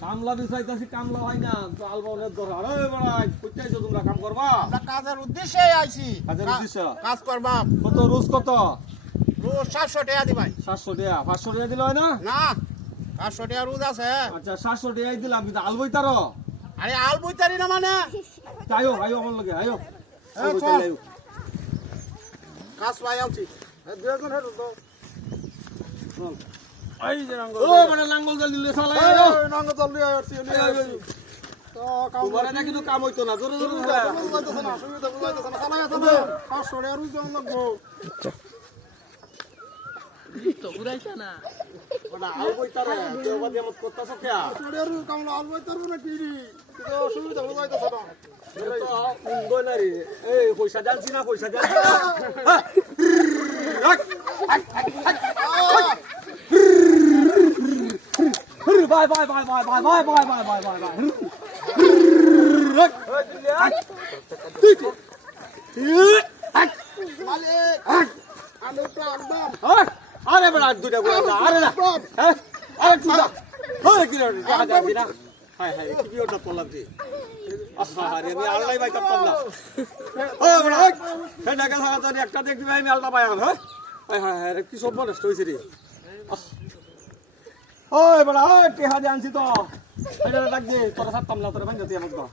কামলা দিছাইতাছি কামলা হয় না তো আলবানের দরকার এই বড়াই কইতাইছো তোমরা কাম করবা আমরা কাজের উদ্দেশ্যে আইছি কাজের উদ্দেশ্য কাজ করবা কত রোজ কত রোজ 700 টাকা দিবাই 700 টাকা 500 টাকা দিলে হয় না না 500 টাকা রোজ আছে আচ্ছা 700 টাকাই দিলাম কিন্তু আলবইতারো আরে আল বইতারি না মানে আইও আইও আমার লগে আইও চল। কাজ পাই আছি দুজন হেঁটে তো এই যে নাঙ্গল ও মানে নাঙ্গল জল দিলে চালাই নাঙ্গ জল দিয়ে আসছি তো কাম তোমারে না কিন্তু কাম হইতো না জোরে জোরে বুঝাইতেছে না সুবিধা বুঝাইতেছে না চালাই আছে না 500 টাকা রোজ জন লাগবো তো ঘুরাইছে না ওটা আলবইতারে কেউ বাদে মত করতাছ কে 500 টাকা রোজ কামলা আল বইতারবো না কি তো সুবিধা বুঝাইতেছে না তো উঙ্গই না রে এই পয়সা জানছি না পয়সা জানছি বাই বাই বাই বাই বাই বাই বাই বাই বাই বাই বাই মালিক আমি তো একদম আরে বড় দুটা বড় আরে না আরে তুই আরে কি রে জানছি না হাই হাই কি ওটা পড়লাম রে আরে আমি আল্লাহ ভাই কাটতাম না ও বড় এই নাকা থাকা তো একটা দেখবি ভাই আমি আল্লাহ ভাই হ্যাঁ হাই হাই হাই কি সব নষ্ট হইছে রে ওই বড় ওই টেহা দে আনছি তো এটা ডাক দে তোরা ছাড়তাম না তোরা ভাঙতে আমাকে তো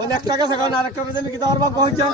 বলে এক টাকা সেখানে আরেক টাকা দেবে কি তোর বাপ কইছে